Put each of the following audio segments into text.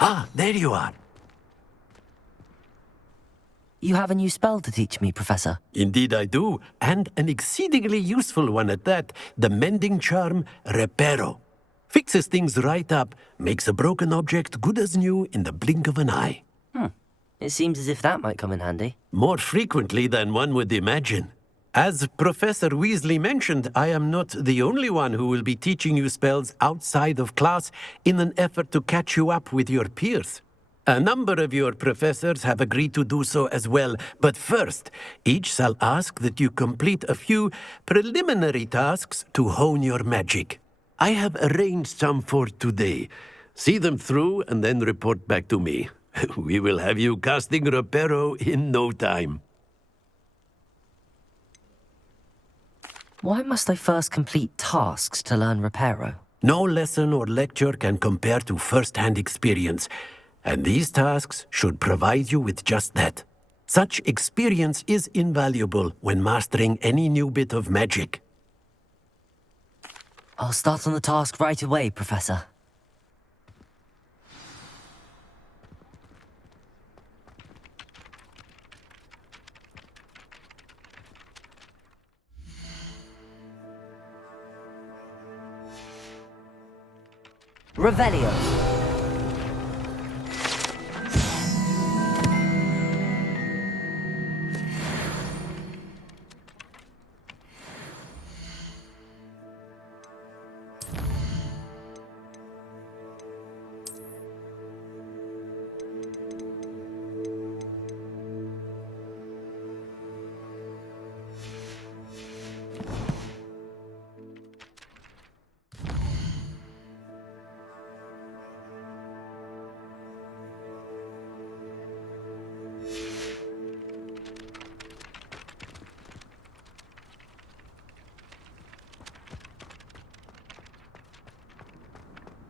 Ah, there you are. You have a new spell to teach me, Professor. Indeed I do, and an exceedingly useful one at that. The mending charm, Reparo. Fixes things right up, makes a broken object good as new in the blink of an eye. It seems as if that might come in handy. More frequently than one would imagine. As Professor Weasley mentioned, I am not the only one who will be teaching you spells outside of class in an effort to catch you up with your peers. A number of your professors have agreed to do so as well, but first, each shall ask that you complete a few preliminary tasks to hone your magic. I have arranged some for today. See them through and then report back to me. We will have you casting Reparo in no time. Why must I first complete tasks to learn Reparo? No lesson or lecture can compare to first-hand experience, and these tasks should provide you with just that. Such experience is invaluable when mastering any new bit of magic. I'll start on the task right away, Professor. Revelio.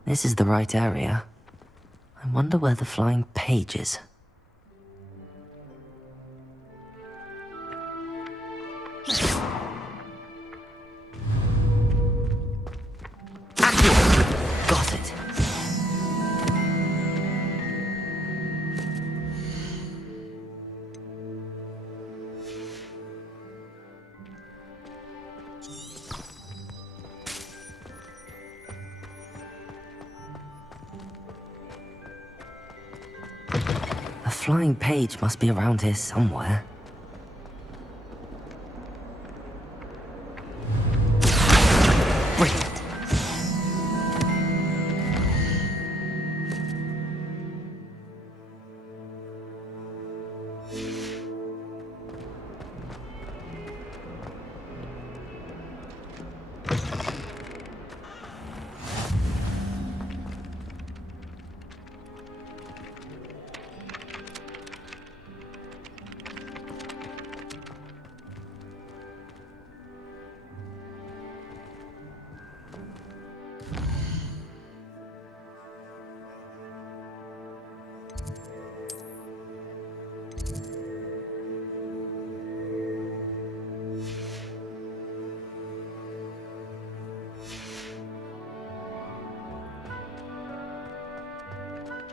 This is the right area. I wonder where the flying page is. Got it. The flying page must be around here somewhere. Brilliant.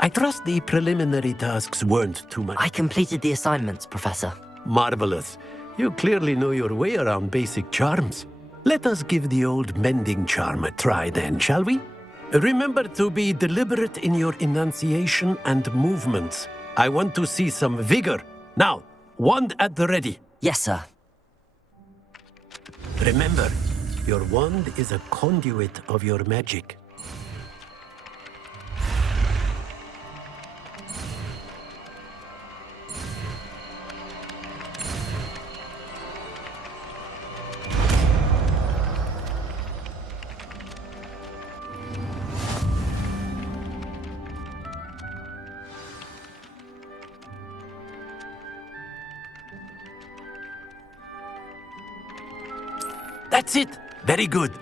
I trust the preliminary tasks weren't too much. I completed the assignments, Professor. Marvelous. You clearly know your way around basic charms. Let us give the old mending charm a try then, shall we? Remember to be deliberate in your enunciation and movements. I want to see some vigor. Now, wand at the ready. Yes, sir. Remember, your wand is a conduit of your magic. That's it! Very good.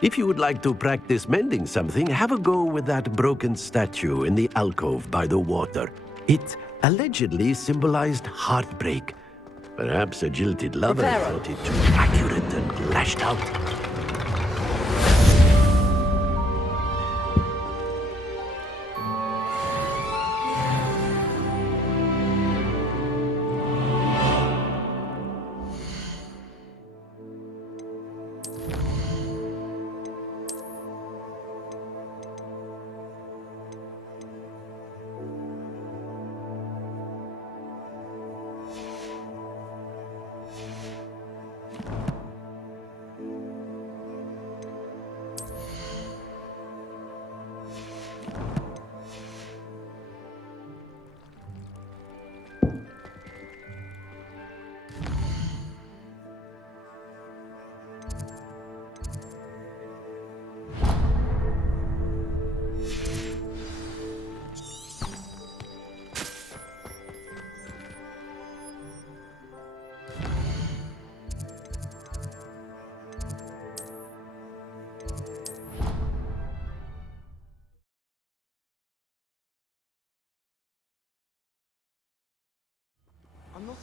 If you would like to practice mending something, have a go with that broken statue in the alcove by the water. It allegedly symbolized heartbreak. Perhaps a jilted lover thought it too accurate and lashed out.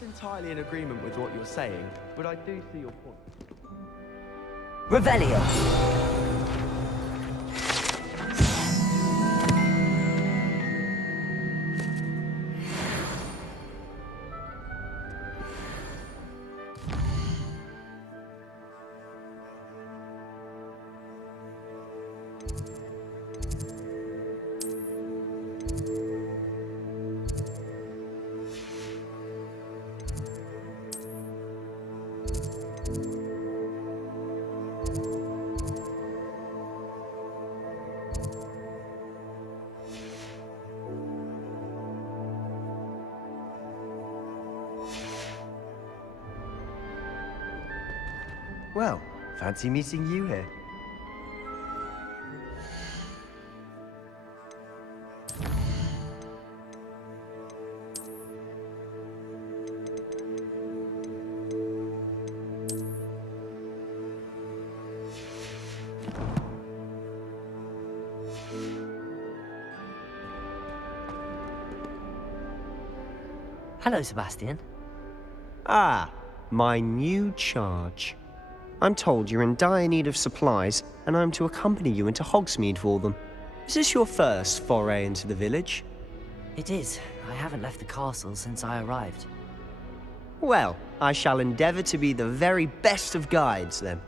entirely in agreement with what you're saying, but I do see your point. Revelio. Well, fancy meeting you here. Hello, Sebastian. Ah, my new charge. I'm told you're in dire need of supplies, and I'm to accompany you into Hogsmeade for them. Is this your first foray into the village? It is. I haven't left the castle since I arrived. Well, I shall endeavour to be the very best of guides, then.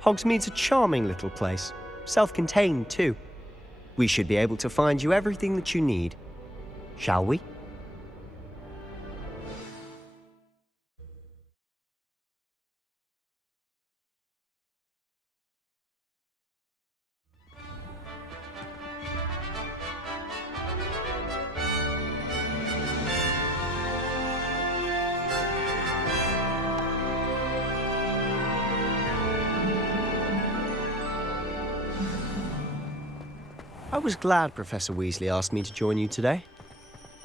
Hogsmeade's a charming little place, self-contained too. We should be able to find you everything that you need. Shall we? I was glad Professor Weasley asked me to join you today.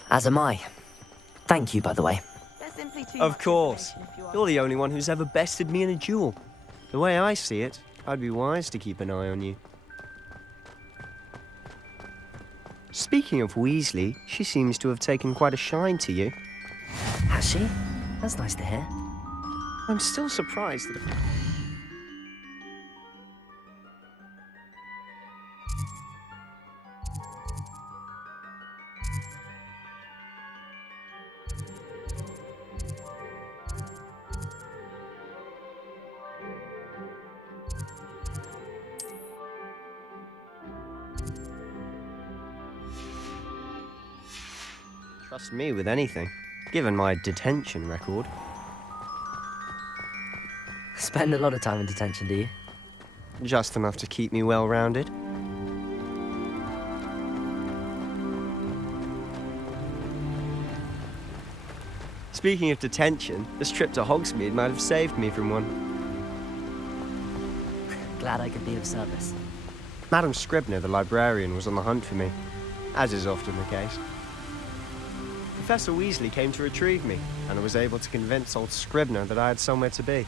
As am I. Thank you, by the way. Of course. You're the only one who's ever bested me in a duel. The way I see it, I'd be wise to keep an eye on you. Speaking of Weasley, she seems to have taken quite a shine to you. Has she? That's nice to hear. I'm still surprised that... Trust me with anything, given my detention record. Spend a lot of time in detention, do you? Just enough to keep me well-rounded. Speaking of detention, this trip to Hogsmeade might have saved me from one. Glad I could be of service. Madam Scribner, the librarian, was on the hunt for me, as is often the case. Professor Weasley came to retrieve me, and I was able to convince old Scribner that I had somewhere to be.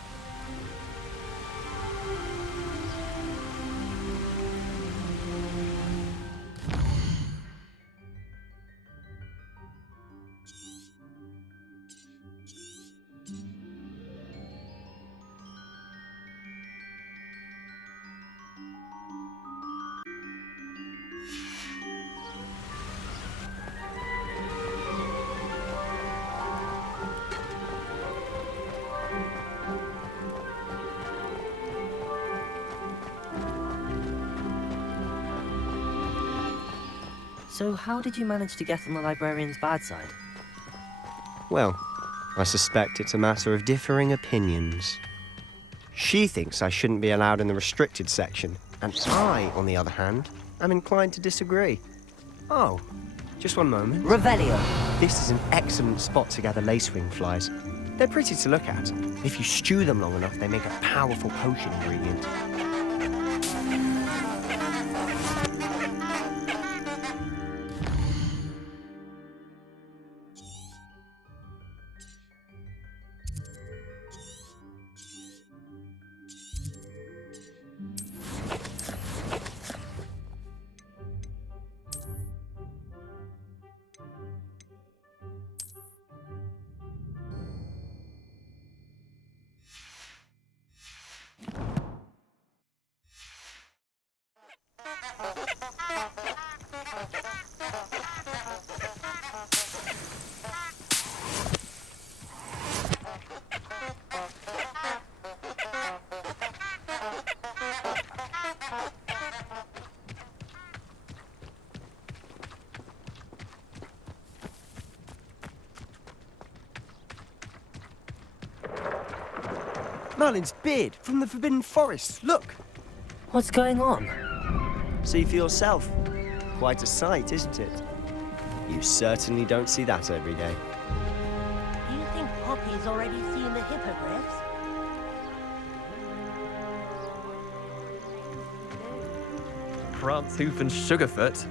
So how did you manage to get on the librarian's bad side? Well, I suspect it's a matter of differing opinions. She thinks I shouldn't be allowed in the restricted section, and I, on the other hand, am inclined to disagree. Oh, just one moment. Revelio. This is an excellent spot to gather lacewing flies. They're pretty to look at. If you stew them long enough, they make a powerful potion ingredient. Merlin's beard from the Forbidden Forest. Look. What's going on? See for yourself. Quite a sight, isn't it? You certainly don't see that every day. Do you think Poppy's already seen the hippogriffs? Prance-Hoof and Sugarfoot.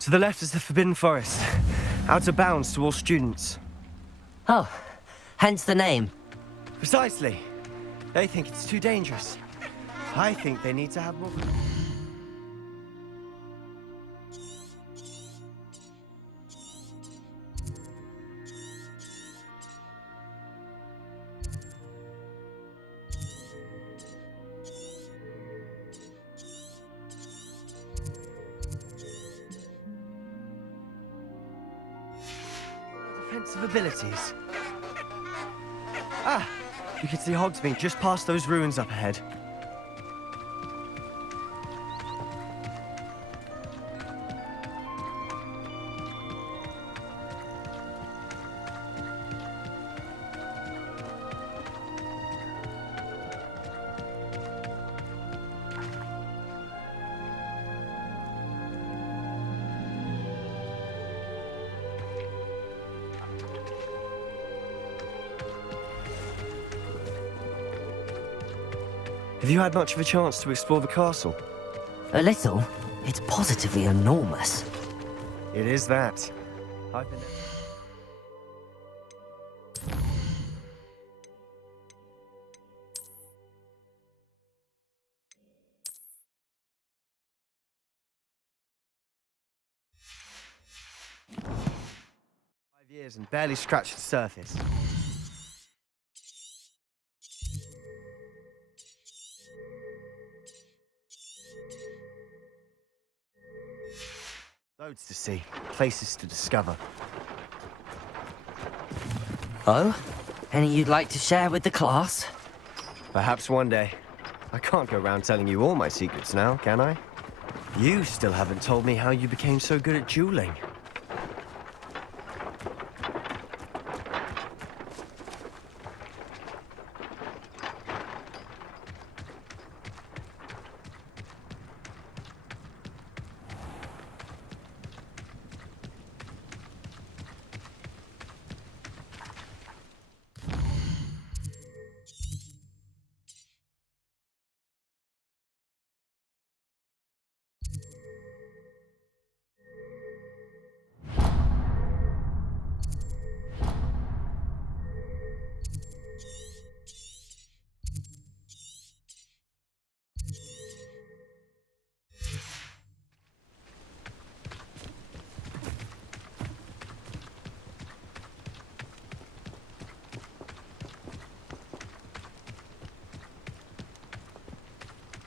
To the left is the Forbidden Forest. Out of bounds to all students. Oh, hence the name. Precisely. They think it's too dangerous. I think they need to have more... defensive abilities. Ah! You can see Hogsmeade just past those ruins up ahead. Have you had much of a chance to explore the castle? A little. It's positively enormous. It is that. I've been... years and barely scratched the surface. Roads to see, places to discover. Oh? Any you'd like to share with the class? Perhaps one day. I can't go around telling you all my secrets now, can I? You still haven't told me how you became so good at dueling.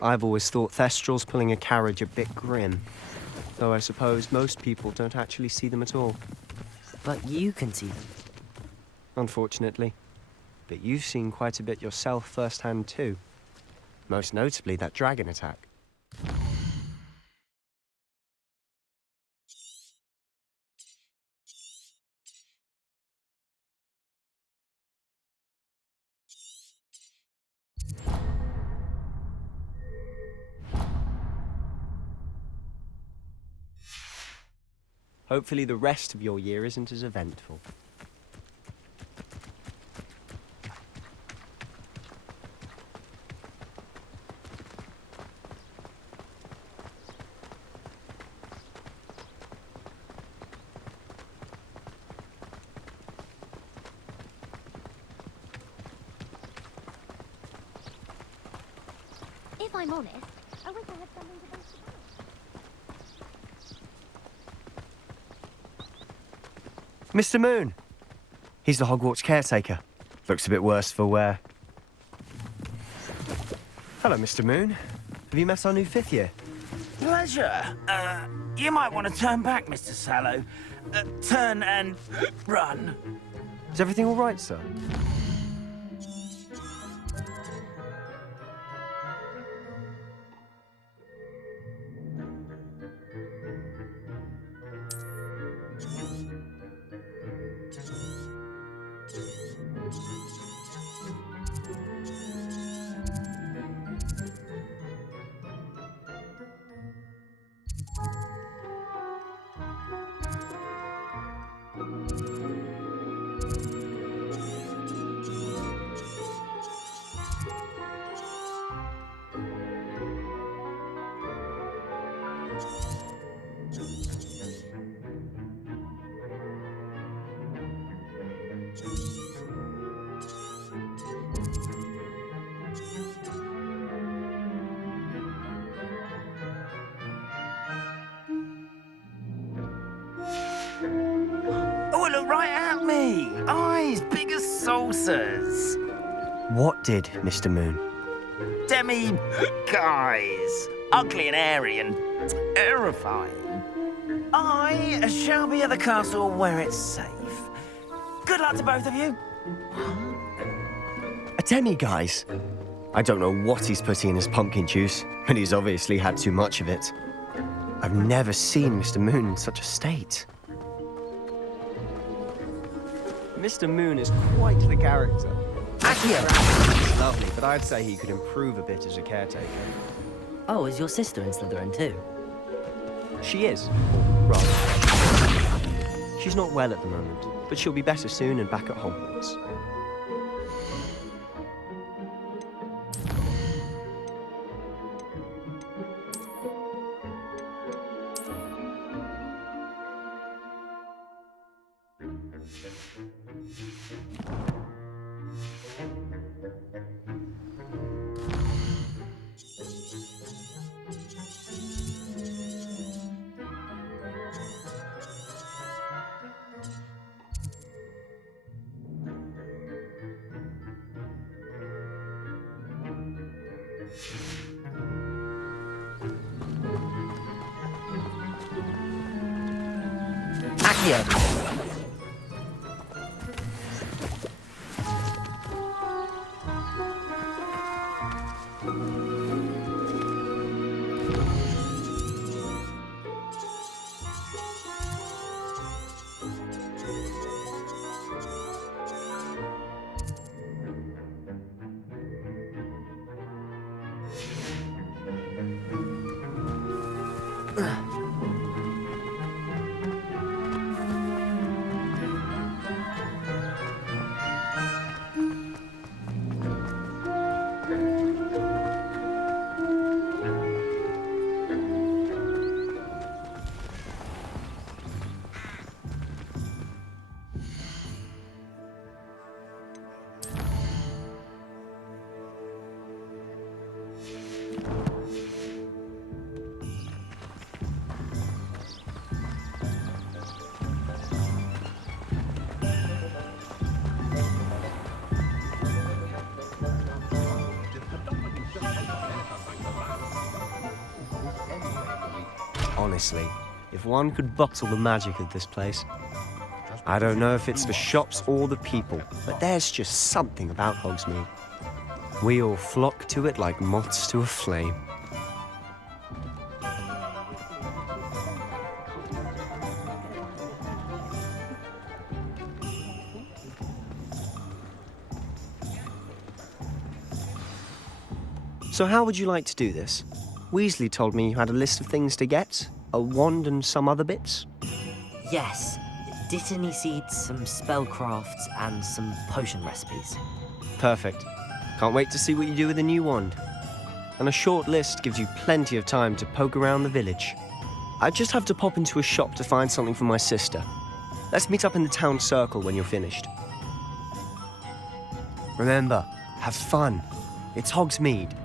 I've always thought Thestrals pulling a carriage a bit grim, though I suppose most people don't actually see them at all. But you can see them. Unfortunately. But you've seen quite a bit yourself firsthand too. Most notably that dragon attack. Hopefully the rest of your year isn't as eventful. If I'm honest, I wish I had something to boast about. Mr. Moon! He's the Hogwarts caretaker. Looks a bit worse for wear. Hello, Mr. Moon. Have you met our new fifth year? Pleasure. You might want to turn back, Mr. Sallow. Turn and run. Is everything all right, sir? Oh, it looked right at me. Eyes big as saucers. What did, Mr. Moon? Demi guys. Ugly and airy and terrifying. I shall be at the castle where it's safe. Good luck to both of you. A demi-guise? I don't know what he's putting in his pumpkin juice, but he's obviously had too much of it. I've never seen Mr. Moon in such a state. Mr. Moon is quite the character. He's lovely, but I'd say he could improve a bit as a caretaker. Oh, is your sister in Slytherin too? She is. Or rather, she's not well at the moment, but she'll be better soon and back at Hogwarts. Accio! Honestly, if one could bottle the magic of this place. I don't know if it's the shops or the people, but there's just something about Hogsmeade. We all flock to it like moths to a flame. So how would you like to do this? Weasley told me you had a list of things to get, a wand and some other bits. Yes. Dittany seeds, some spellcrafts, and some potion recipes. Perfect. Can't wait to see what you do with the new wand. And a short list gives you plenty of time to poke around the village. I just have to pop into a shop to find something for my sister. Let's meet up in the town circle when you're finished. Remember, have fun. It's Hogsmeade.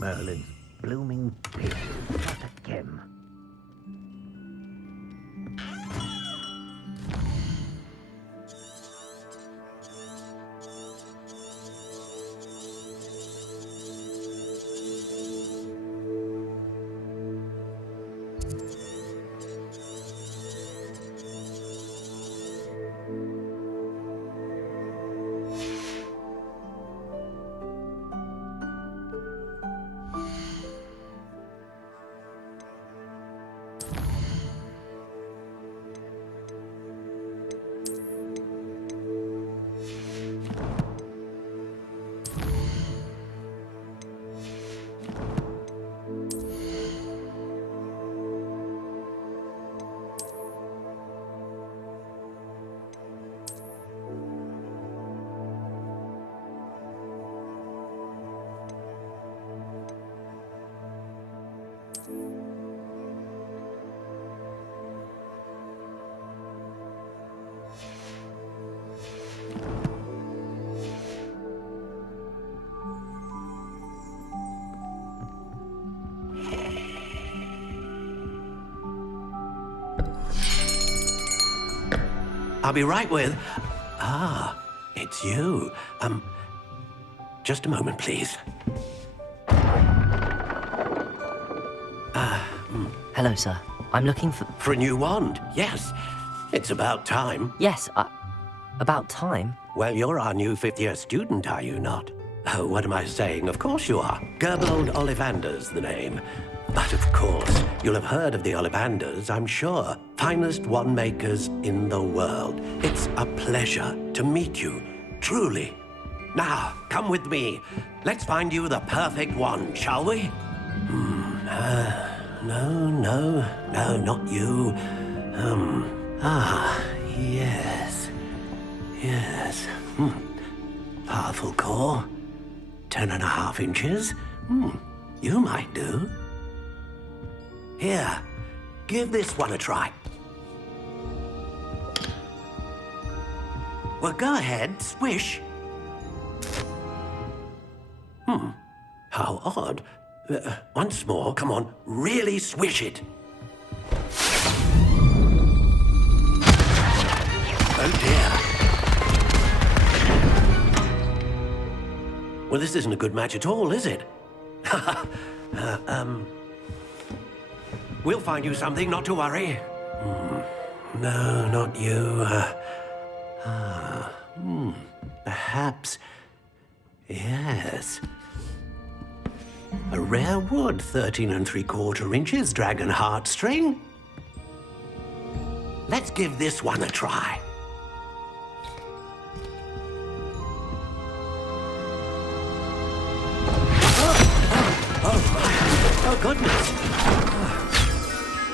Merlin's blooming pig. What a gem. I'll be right with... it's you. Just a moment, please. Hello, sir. I'm looking for... For a new wand, yes. It's about time. Yes, about time. Well, you're our new fifth-year student, are you not? Oh, what am I saying? Of course you are. Gerbold Ollivander's the name. But of course, you'll have heard of the Ollivanders, I'm sure. Finest wand makers in the world. It's a pleasure to meet you, truly. Now, come with me. Let's find you the perfect wand, shall we? No, not you. Yes. Powerful core. 10.5 inches. You might do. Here, give this one a try. Well, go ahead, swish. How odd. Once more, come on, really swish it. Oh dear. Well, this isn't a good match at all, is it? We'll find you something, not to worry. No, not you. Perhaps. Yes. A rare wood, 13 3/4 inches, dragon heartstring. Let's give this one a try. Oh, goodness.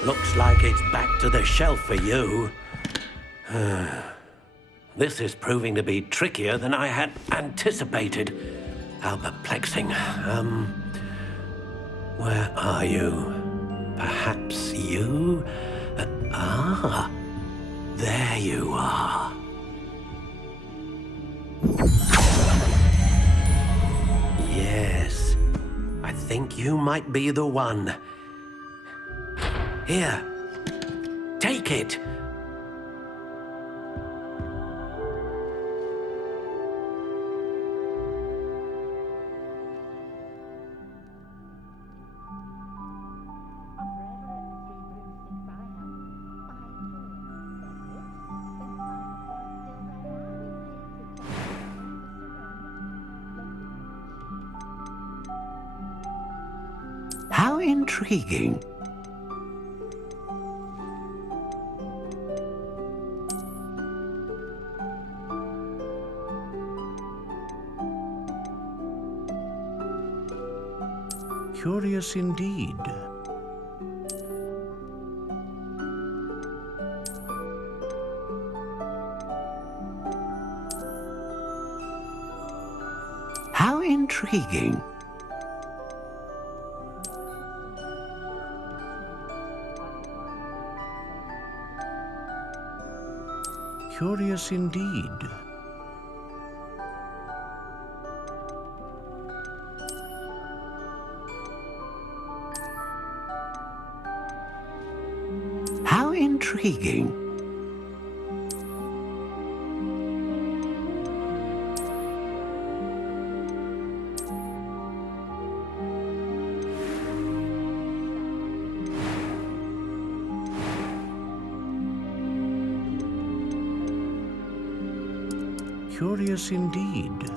Looks like it's back to the shelf for you. This is proving to be trickier than I had anticipated. How perplexing. Where are you? Perhaps you? There you are. Yes, I think you might be the one. Here, take it. How intriguing. Curious indeed. How intriguing. Curious indeed. intriguing. Curious indeed.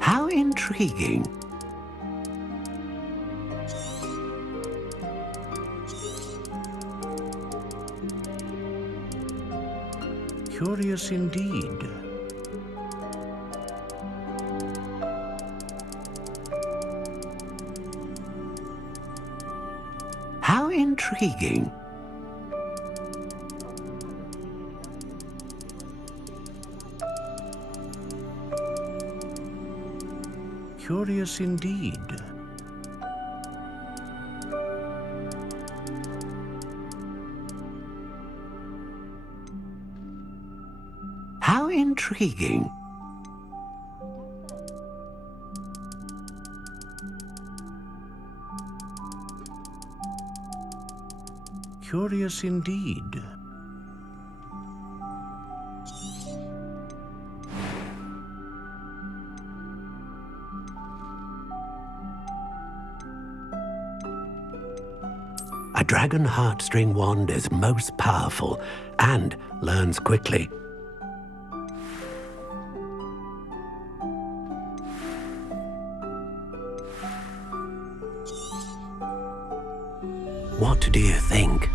How intriguing. Curious indeed. How intriguing. Curious indeed. How intriguing. Curious indeed. A dragon heartstring wand is most powerful and learns quickly. What do you think?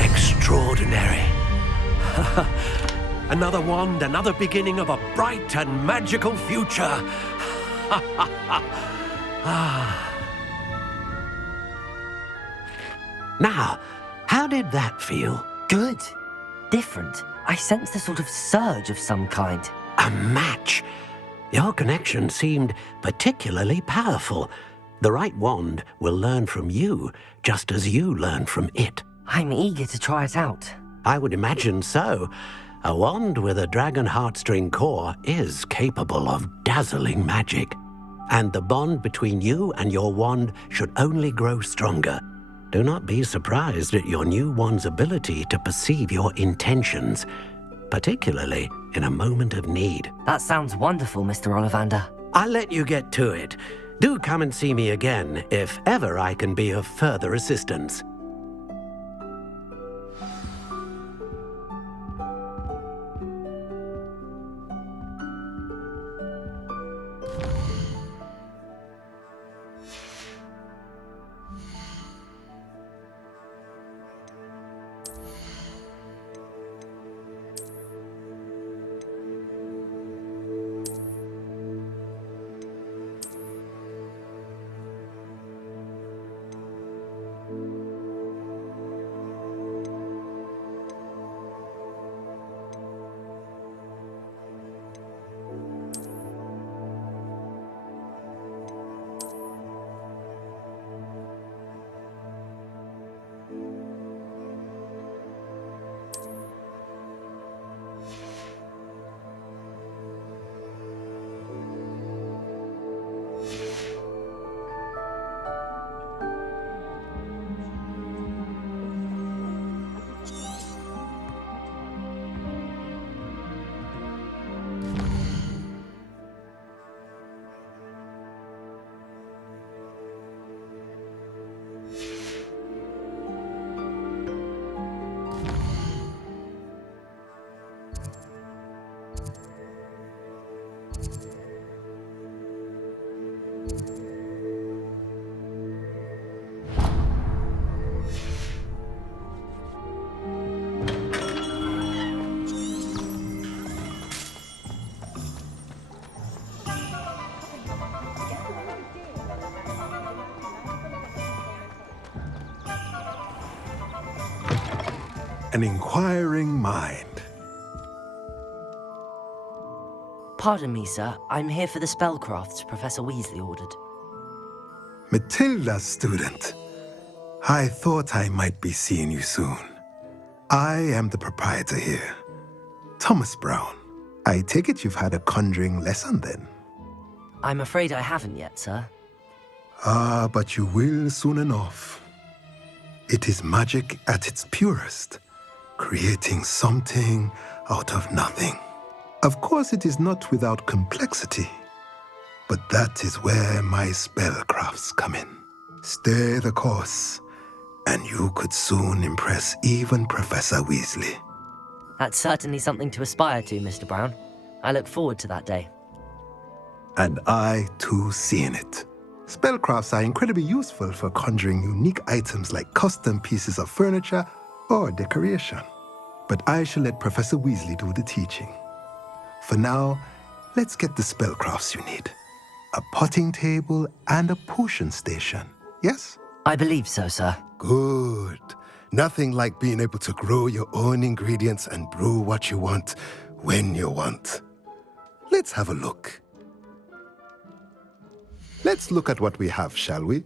Extraordinary. Another wand, another beginning of a bright and magical future. Now, how did that feel? Good. Different. I sensed a sort of surge of some kind. A match. Your connection seemed particularly powerful. The right wand will learn from you, just as you learn from it. I'm eager to try it out. I would imagine so. A wand with a dragon heartstring core is capable of dazzling magic. And the bond between you and your wand should only grow stronger. Do not be surprised at your new wand's ability to perceive your intentions, particularly in a moment of need. That sounds wonderful, Mr. Ollivander. I'll let you get to it. Do come and see me again if ever I can be of further assistance. An inquiring mind. Pardon me, sir. I'm here for the spellcrafts Professor Weasley ordered. Matilda's student. I thought I might be seeing you soon. I am the proprietor here, Thomas Brown. I take it you've had a conjuring lesson then? I'm afraid I haven't yet, sir. Ah, but you will soon enough. It is magic at its purest, creating something out of nothing. Of course, it is not without complexity, but that is where my spellcrafts come in. Stay the course, and you could soon impress even Professor Weasley. That's certainly something to aspire to, Mr. Brown. I look forward to that day. And I, too, seeing it. Spellcrafts are incredibly useful for conjuring unique items like custom pieces of furniture or decoration. But I shall let Professor Weasley do the teaching. For now, let's get the spellcrafts you need. A potting table and a potion station, yes? I believe so, sir. Good. Nothing like being able to grow your own ingredients and brew what you want when you want. Let's have a look. Let's look at what we have, shall we?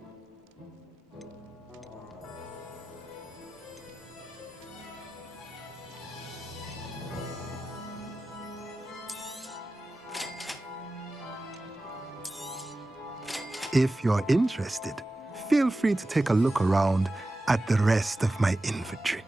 If you're interested, feel free to take a look around at the rest of my inventory.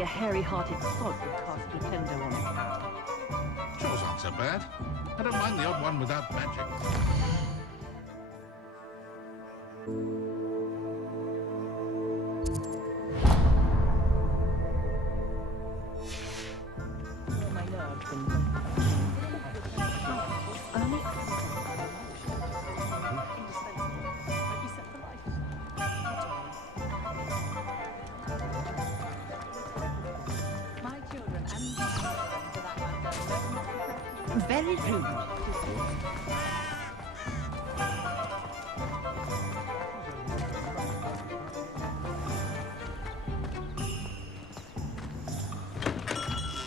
Only a hairy-hearted sod would cast Nintendo on a cow. Chores aren't so bad. I don't mind the odd one without magic. My nerves and very rude.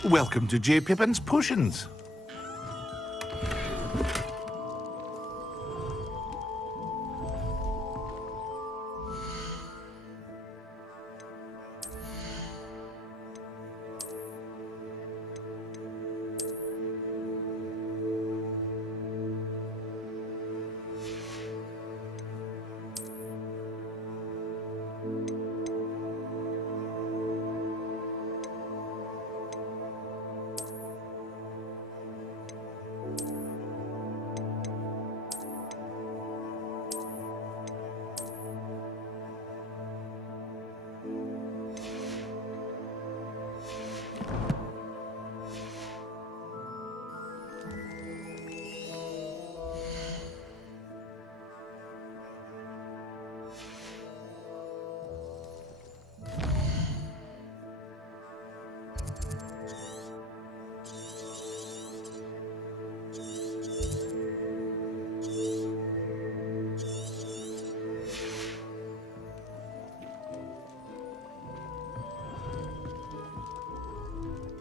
Welcome to J. Pippin's Potions.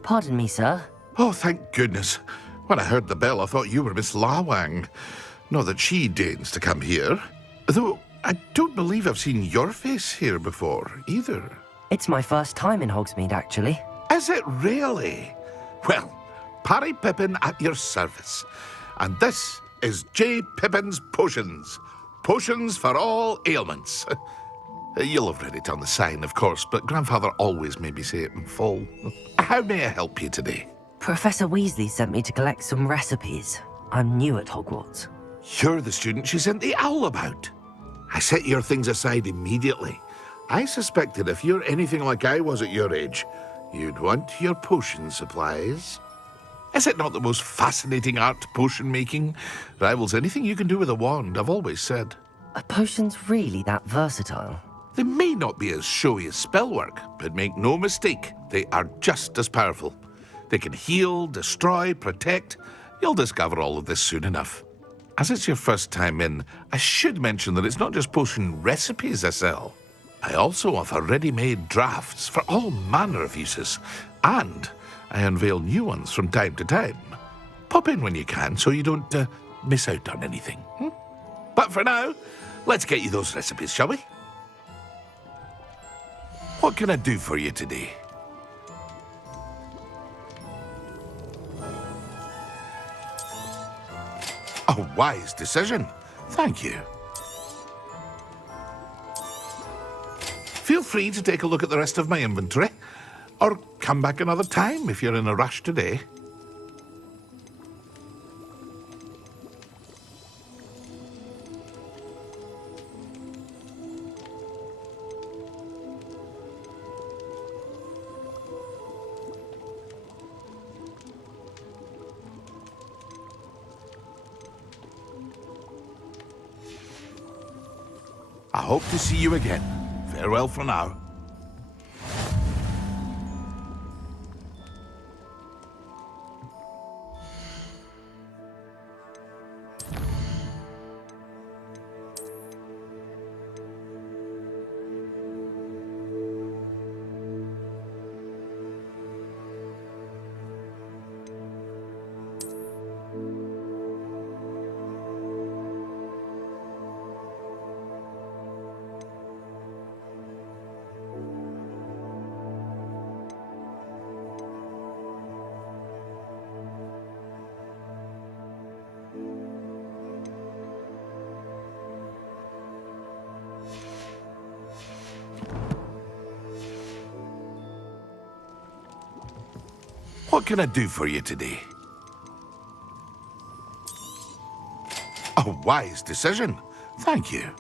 Pardon me, sir. Oh, thank goodness. When I heard the bell, I thought you were Miss Lawang. Not that she deigns to come here. Though I don't believe I've seen your face here before, either. It's my first time in Hogsmeade, actually. Is it really? Well, Parry Pippin at your service. And this is J. Pippin's Potions. Potions for all ailments. You'll have read it on the sign, of course, but Grandfather always made me say it in full. How may I help you today? Professor Weasley sent me to collect some recipes. I'm new at Hogwarts. You're the student she sent the owl about. I set your things aside immediately. I suspected if you're anything like I was at your age, you'd want your potion supplies. Is it not the most fascinating art, potion making? Rivals anything you can do with a wand, I've always said. Are potions really that versatile? They may not be as showy as spellwork, but make no mistake, they are just as powerful. They can heal, destroy, protect. You'll discover all of this soon enough. As it's your first time in, I should mention that it's not just potion recipes I sell. I also offer ready-made drafts for all manner of uses, and I unveil new ones from time to time. Pop in when you can so you don't miss out on anything. But for now, let's get you those recipes, shall we? What can I do for you today? A wise decision. Thank you. Feel free to take a look at the rest of my inventory, or come back another time if you're in a rush today. I hope to see you again. Farewell for now. What can I do for you today? A wise decision. Thank you.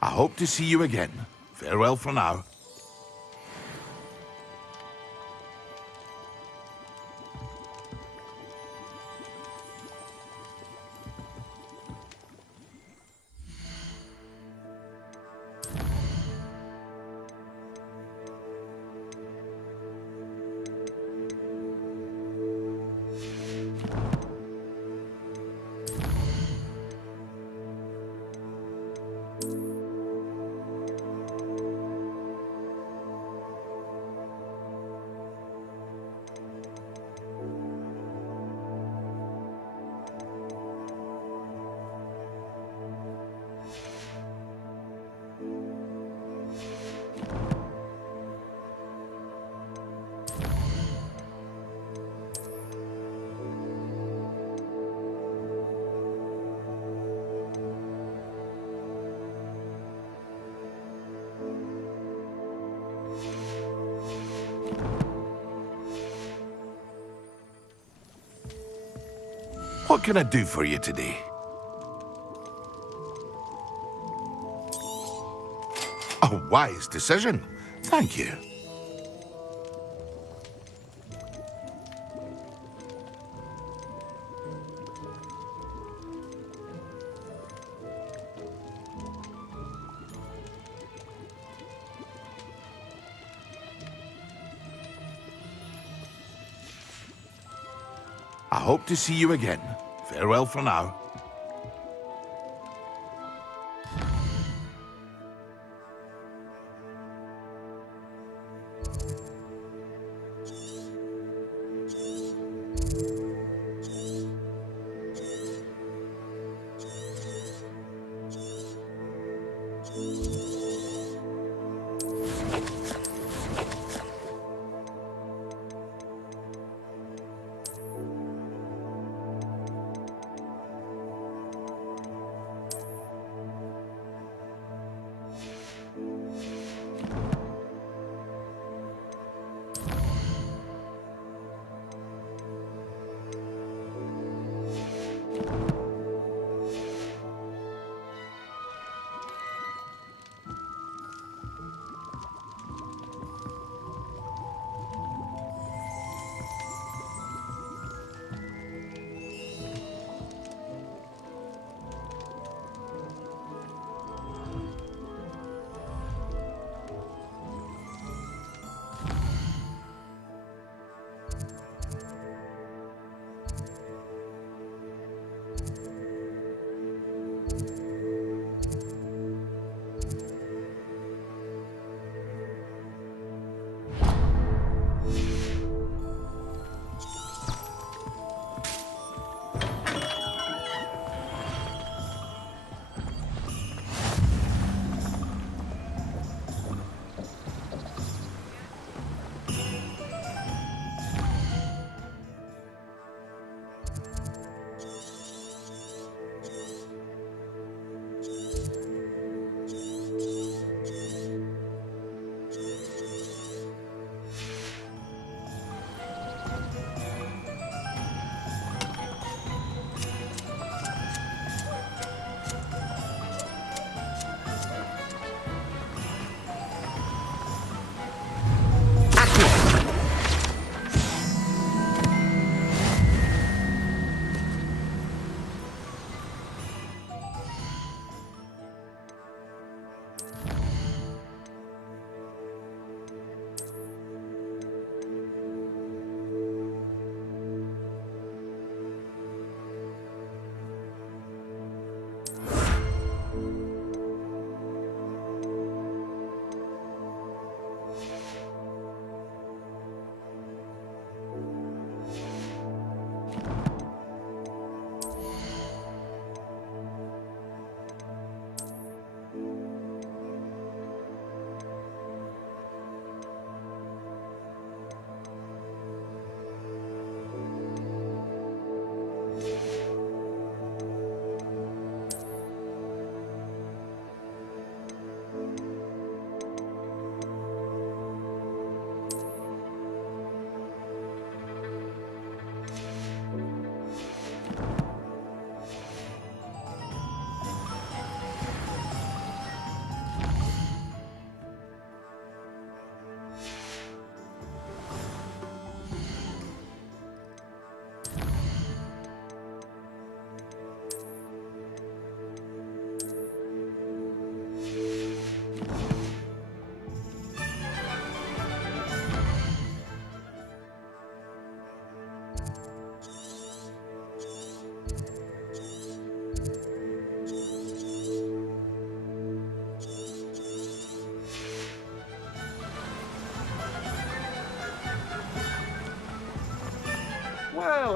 I hope to see you again. Farewell for now. What can I do for you today? A wise decision. Thank you. I hope to see you again. Farewell for now.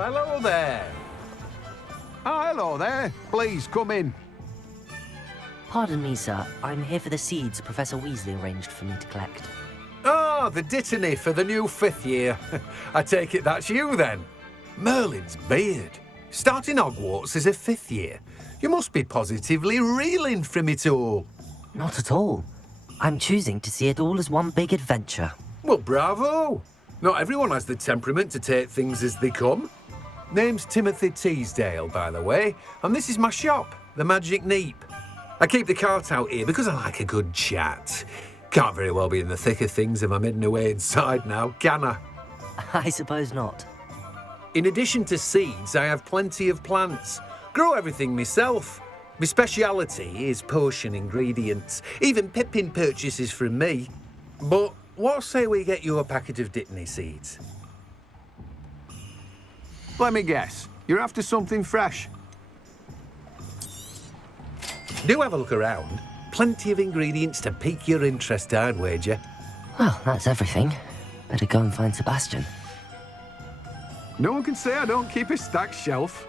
hello there. Ah, hello there. Please, come in. Pardon me, sir. I'm here for the seeds Professor Weasley arranged for me to collect. Ah, the dittany for the new 5th year. I take it that's you, then. Merlin's beard. Starting Hogwarts as a 5th year. You must be positively reeling from it all. Not at all. I'm choosing to see it all as one big adventure. Well, bravo. Not everyone has the temperament to take things as they come. Name's Timothy Teasdale, by the way, and this is my shop, the Magic Neep. I keep the cart out here because I like a good chat. Can't very well be in the thick of things if I'm hidden away inside now, can I? I suppose not. In addition to seeds, I have plenty of plants. Grow everything myself. My speciality is potion ingredients. Even Pippin purchases from me. But what say we get you a packet of Dittany seeds? Let me guess. You're after something fresh. Do have a look around. Plenty of ingredients to pique your interest, I'd wager. Well, that's everything. Better go and find Sebastian. No one can say I don't keep a stacked shelf.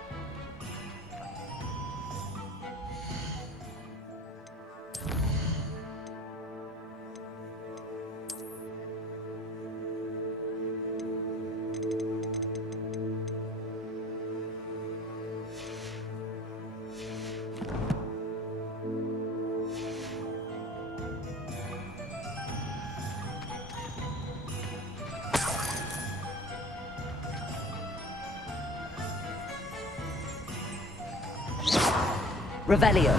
Revelio.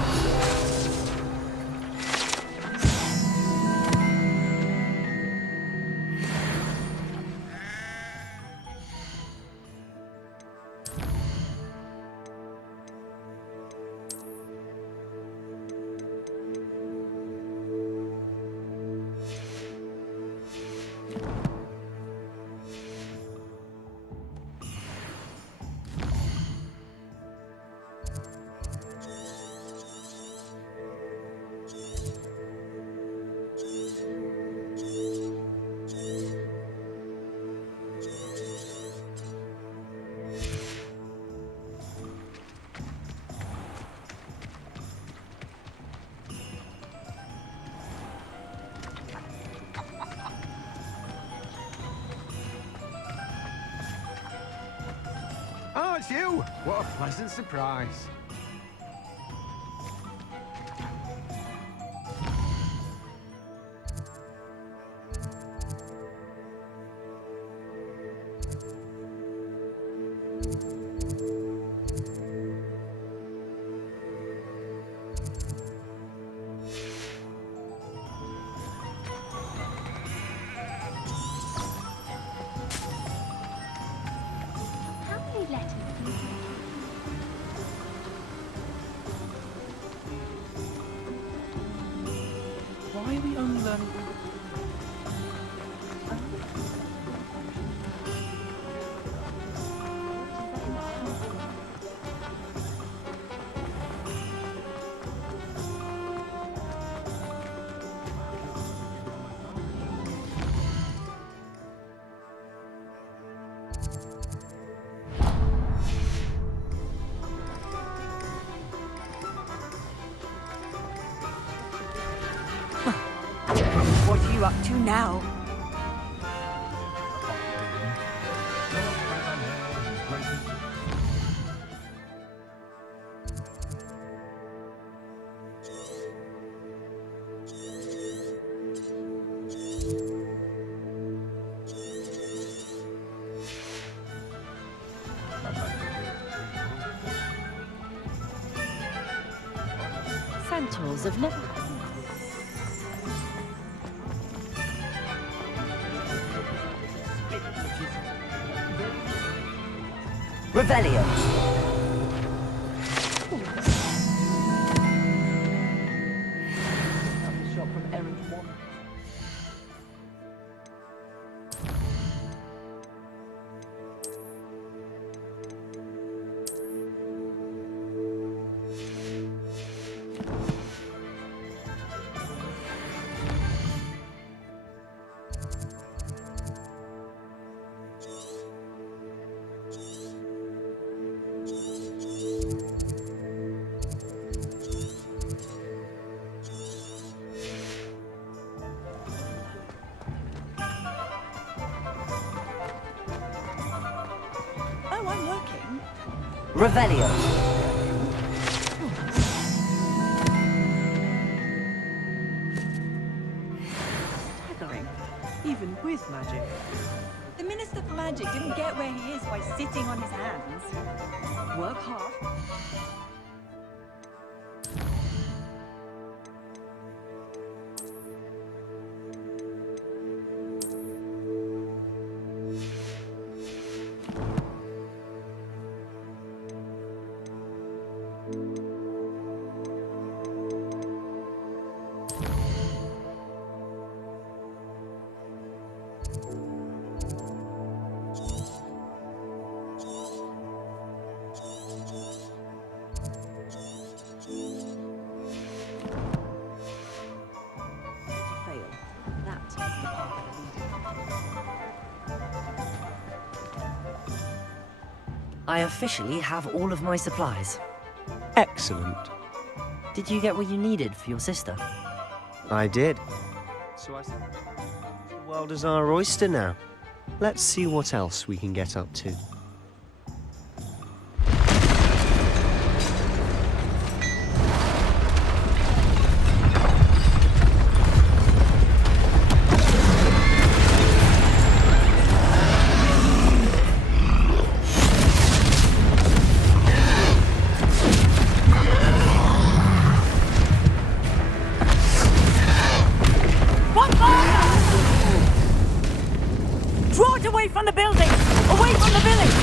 Oh, it's you! What a pleasant surprise. Why are we unlearning? What are you up to now? Centaurs have never... Revelio. Shot from errant one. Revelio. Staggering, even with magic. The Minister for Magic didn't get where he is by sitting on his hands. Work hard. I officially have all of my supplies. Excellent. Did you get what you needed for your sister? I did. So I suppose the world is our oyster now. Let's see what else we can get up to. Draw it away from the building! Away from the village!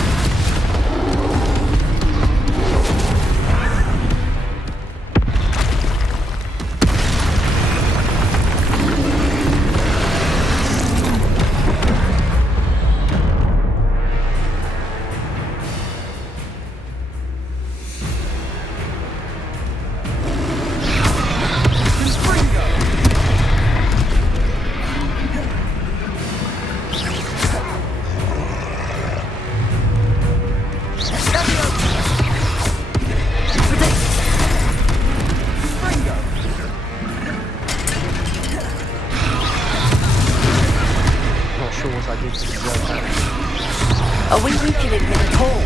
Are we weakening him at all?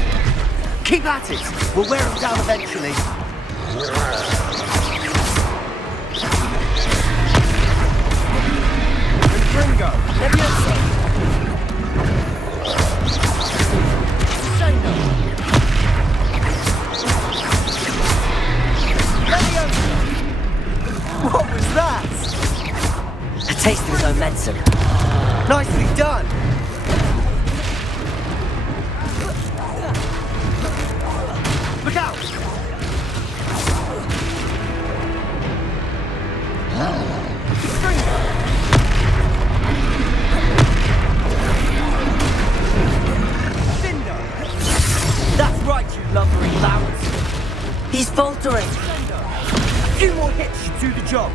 Keep at it! We'll wear him down eventually. Ringo! Leviosa! Sando! Leviosa! What was that? A taste of his own medicine. Nicely done! Look out! That's right, you lumbering louts! He's faltering! A few more hits should do the job!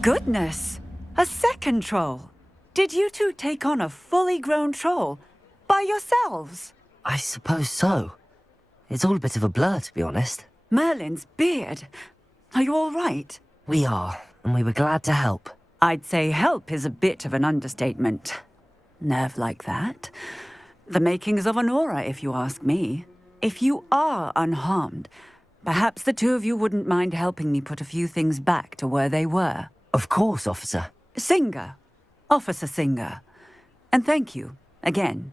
Goodness! A second troll! Did you two take on a fully grown troll? By yourselves? I suppose so. It's all a bit of a blur, to be honest. Merlin's beard. Are you all right? We are, and we were glad to help. I'd say help is a bit of an understatement. Nerve like that. The makings of an aura, if you ask me. If you are unharmed, perhaps the two of you wouldn't mind helping me put a few things back to where they were. Of course, officer. Singer. Officer Singer. And thank you, again.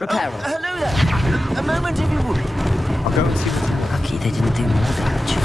Repairer. Hello there. A moment if you would. I'll go and see what's Lucky they didn't do more damage.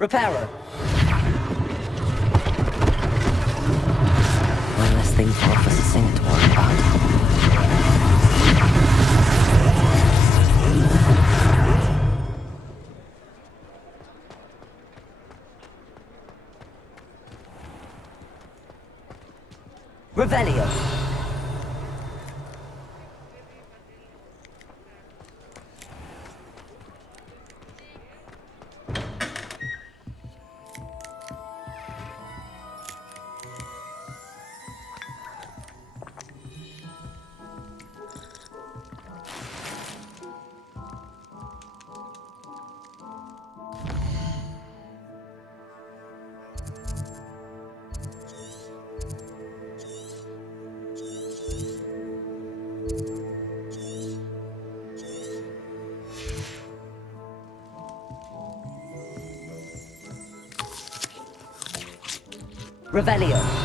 Repairer. One less thing for Officer Singh to worry about. Revelio. Revelio.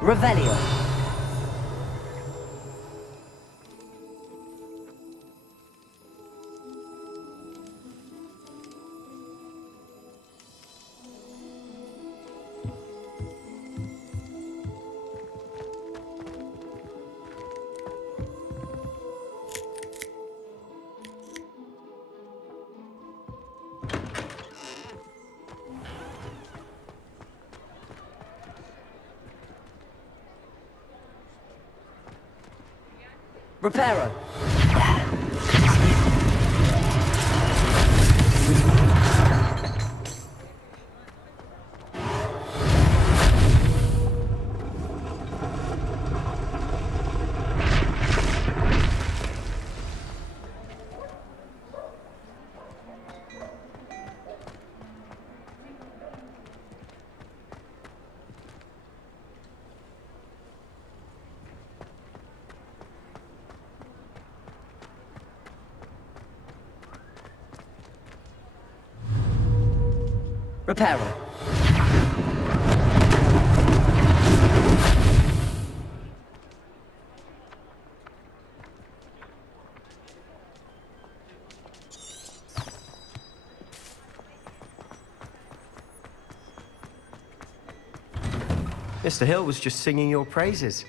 Revelio. Repairer. Repairer. Mr. Hill was just singing your praises.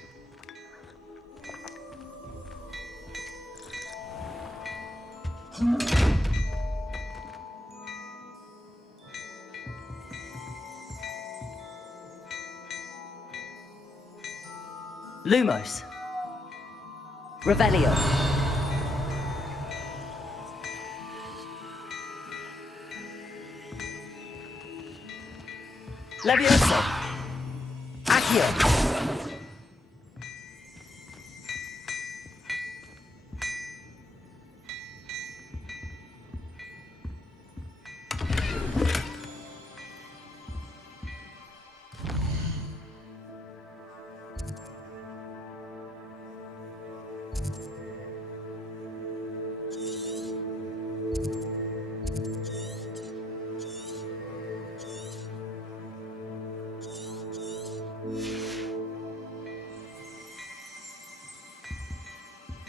Lumos. Revelio. Levioso. Accio.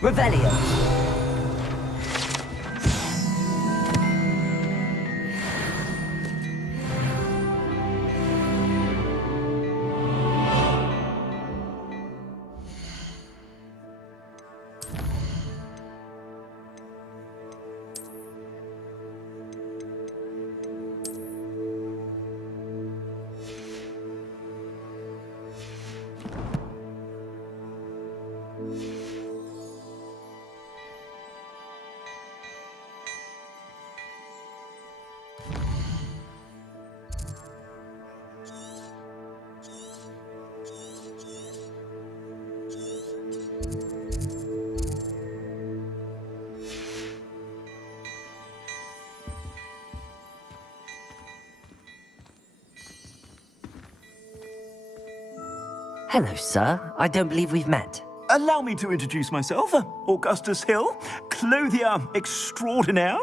Revelio. Hello, sir. I don't believe we've met. Allow me to introduce myself. Augustus Hill, clothier extraordinaire.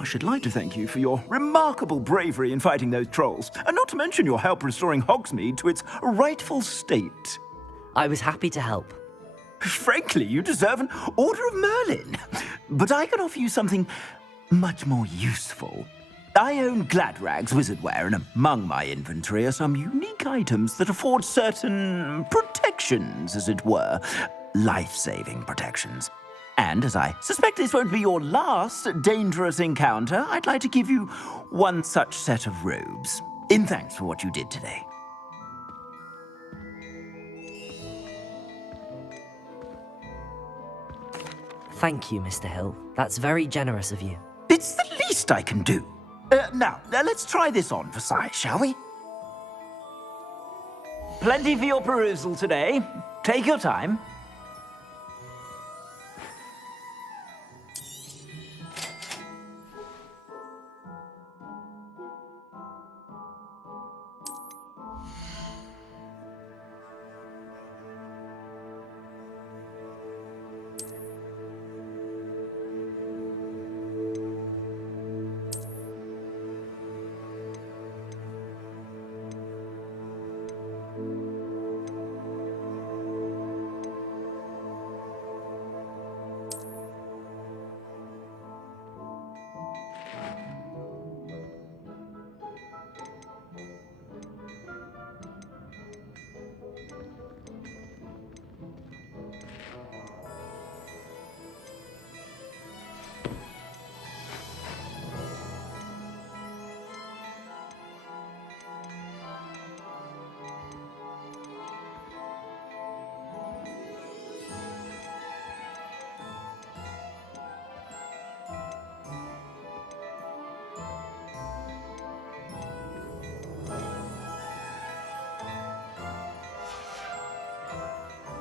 I should like to thank you for your remarkable bravery in fighting those trolls, and not to mention your help restoring Hogsmeade to its rightful state. I was happy to help. Frankly, you deserve an Order of Merlin. But I can offer you something much more useful. I own Gladrag's wizardware, and among my inventory are some unique items that afford certain protections, as it were. Life-saving protections. And as I suspect this won't be your last dangerous encounter, I'd like to give you one such set of robes, in thanks for what you did today. Thank you, Mr. Hill. That's very generous of you. It's the least I can do. Now, let's try this on for size, shall we? Plenty for your perusal today. Take your time.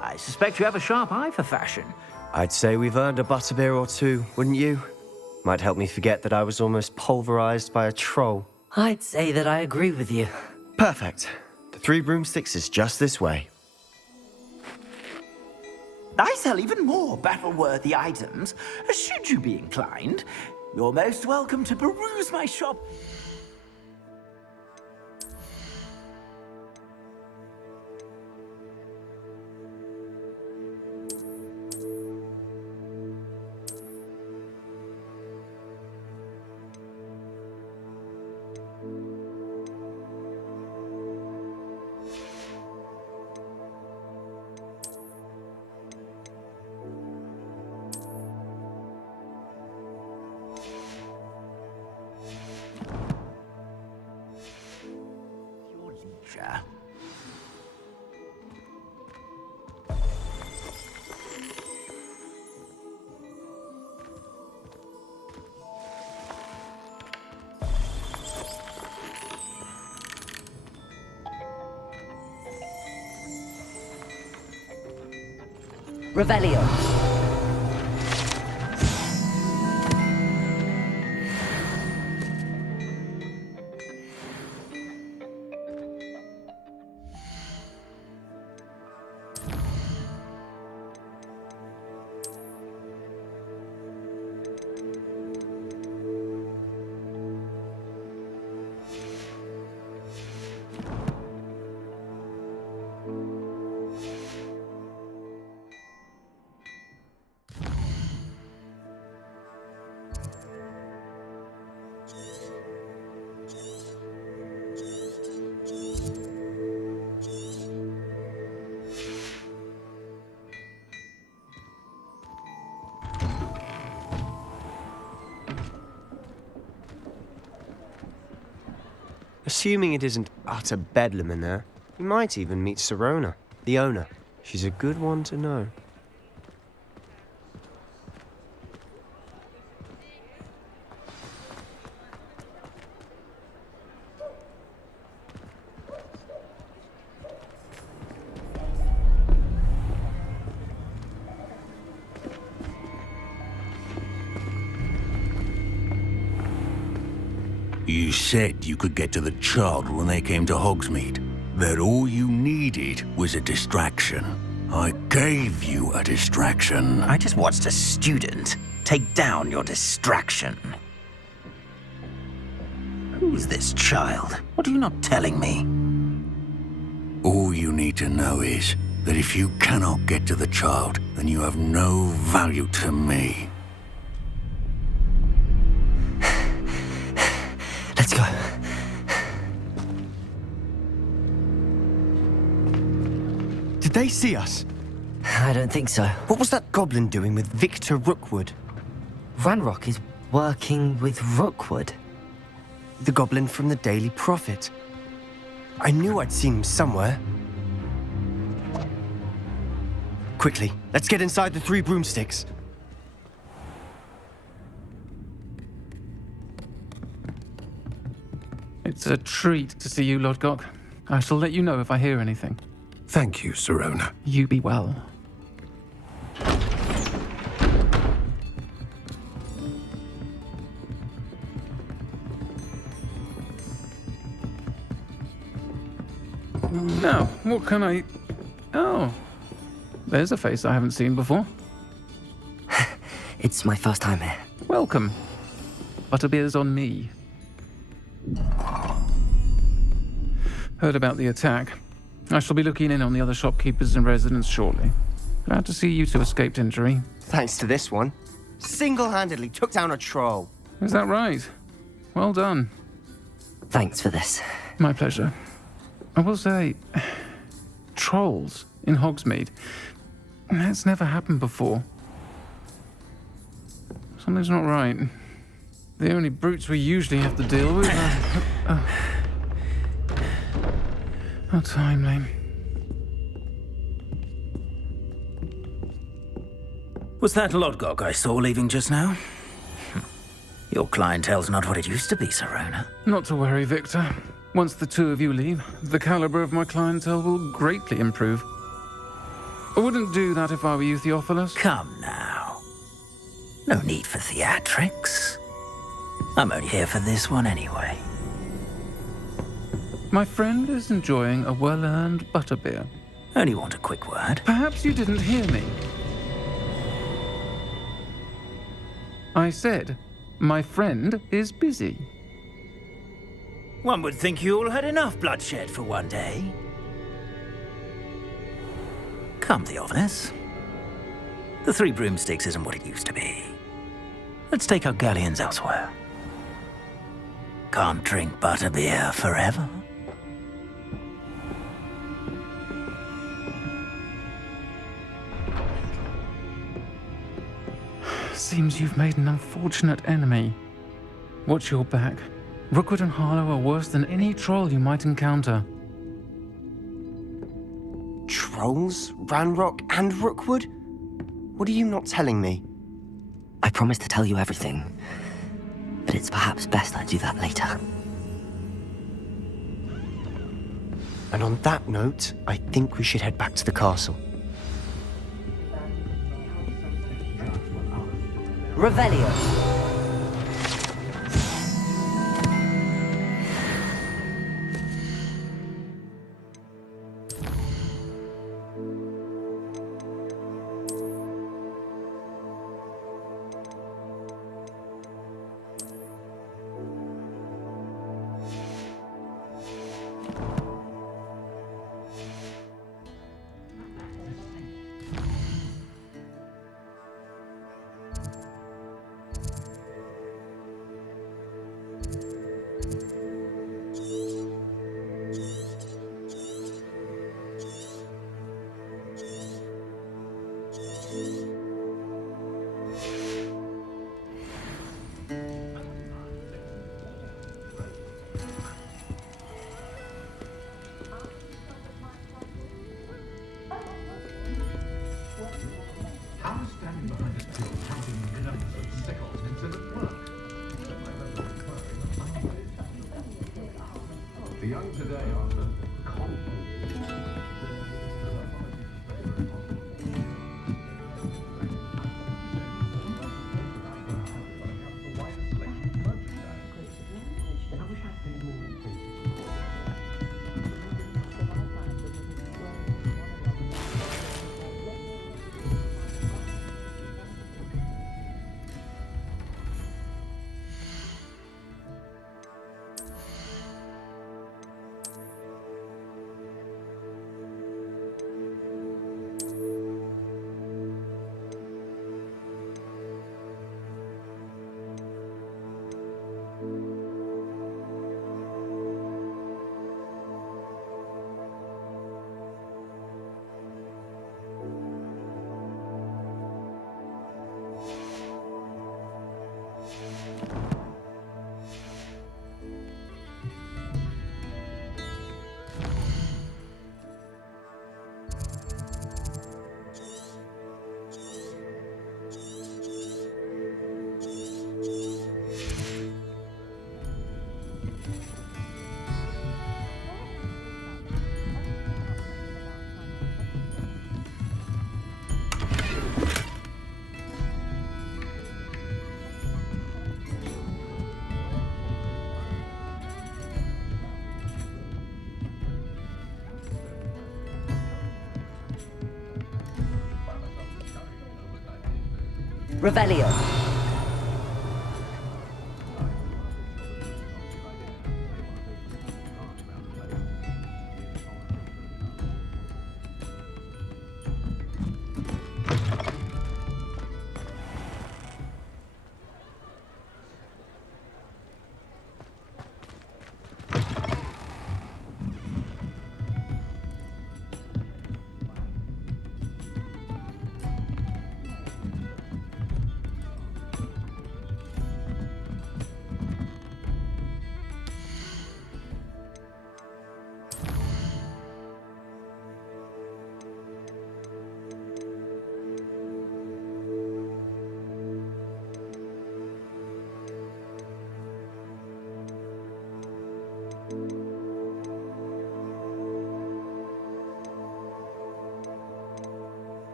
I suspect you have a sharp eye for fashion. I'd say we've earned a butterbeer or two, wouldn't you? Might help me forget that I was almost pulverized by a troll. I'd say that I agree with you. Perfect. The 3 broomsticks is just this way. I sell even more battle-worthy items. Should you be inclined, you're most welcome to peruse my shop. Revelio. Assuming it isn't utter bedlam in there, you might even meet Sirona, the owner. She's a good one to know. You said you could get to the child when they came to Hogsmeade. That all you needed was a distraction. I gave you a distraction. I just watched a student take down your distraction. Who's this child? What are you not telling me? All you need to know is that if you cannot get to the child, then you have no value to me. Let's go. Did they see us? I don't think so. What was that goblin doing with Victor Rookwood? Ranrock is working with Rookwood. The goblin from the Daily Prophet. I knew I'd seen him somewhere. Quickly, let's get inside the 3 broomsticks. It's a treat to see you, Lodgok. I shall let you know if I hear anything. Thank you, Sirona. You be well. Now, what can I... Oh, there's a face I haven't seen before. It's my first time here. Welcome. Butterbeer's on me. Heard about the attack. I shall be looking in on the other shopkeepers and residents shortly. Glad to see you two escaped injury. Thanks to this one. Single-handedly took down a troll. Is that right? Well done. Thanks for this. My pleasure. I will say, trolls in Hogsmeade. That's never happened before. Something's not right. The only brutes we usually have to deal with are... How timely. Was that Lodgok I saw leaving just now? Your clientele's not what it used to be, Sirona. Not to worry, Victor. Once the 2 of you leave, the caliber of my clientele will greatly improve. I wouldn't do that if I were you, Theophilus. Come now. No need for theatrics. I'm only here for this one anyway. My friend is enjoying a well-earned butterbeer. Only want a quick word. Perhaps you didn't hear me. I said, my friend is busy. One would think you all had enough bloodshed for one day. Come, Theophilus. The 3 broomsticks isn't what it used to be. Let's take our galleons elsewhere. Can't drink butterbeer forever. Seems you've made an unfortunate enemy. Watch your back. Rookwood and Harlow are worse than any troll you might encounter. Trolls? Ranrock and Rookwood? What are you not telling me? I promised to tell you everything, but it's perhaps best I do that later. And on that note, I think we should head back to the castle. Revelio. Revelio.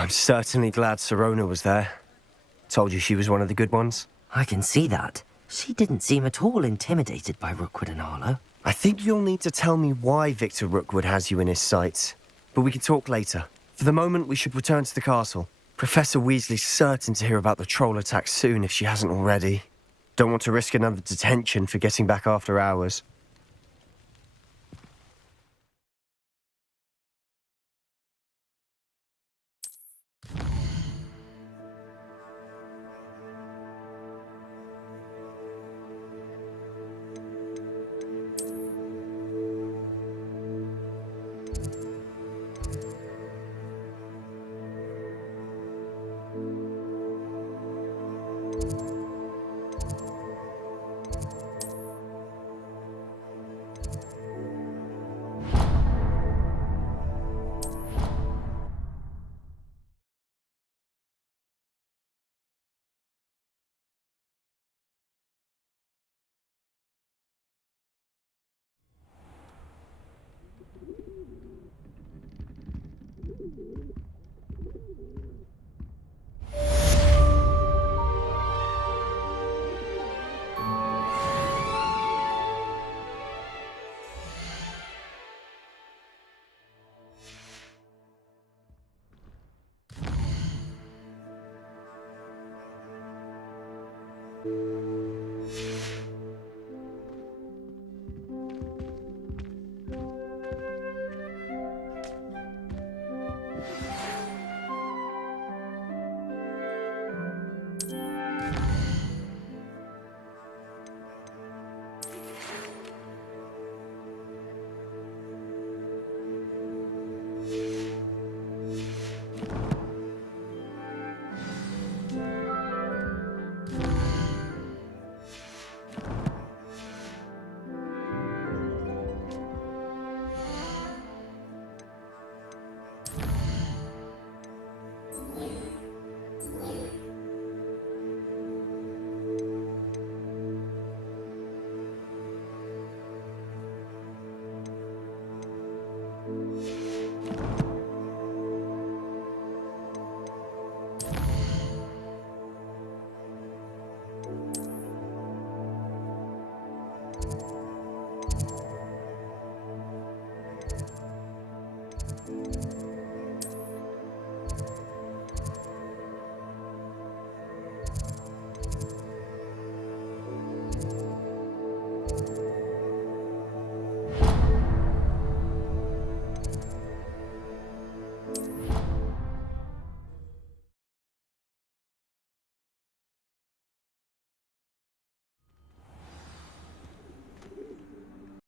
I'm certainly glad Sirona was there. Told you she was one of the good ones. I can see that. She didn't seem at all intimidated by Rookwood and Arlo. I think you'll need to tell me why Victor Rookwood has you in his sights. But we can talk later. For the moment, we should return to the castle. Professor Weasley's certain to hear about the troll attack soon if she hasn't already. Don't want to risk another detention for getting back after hours.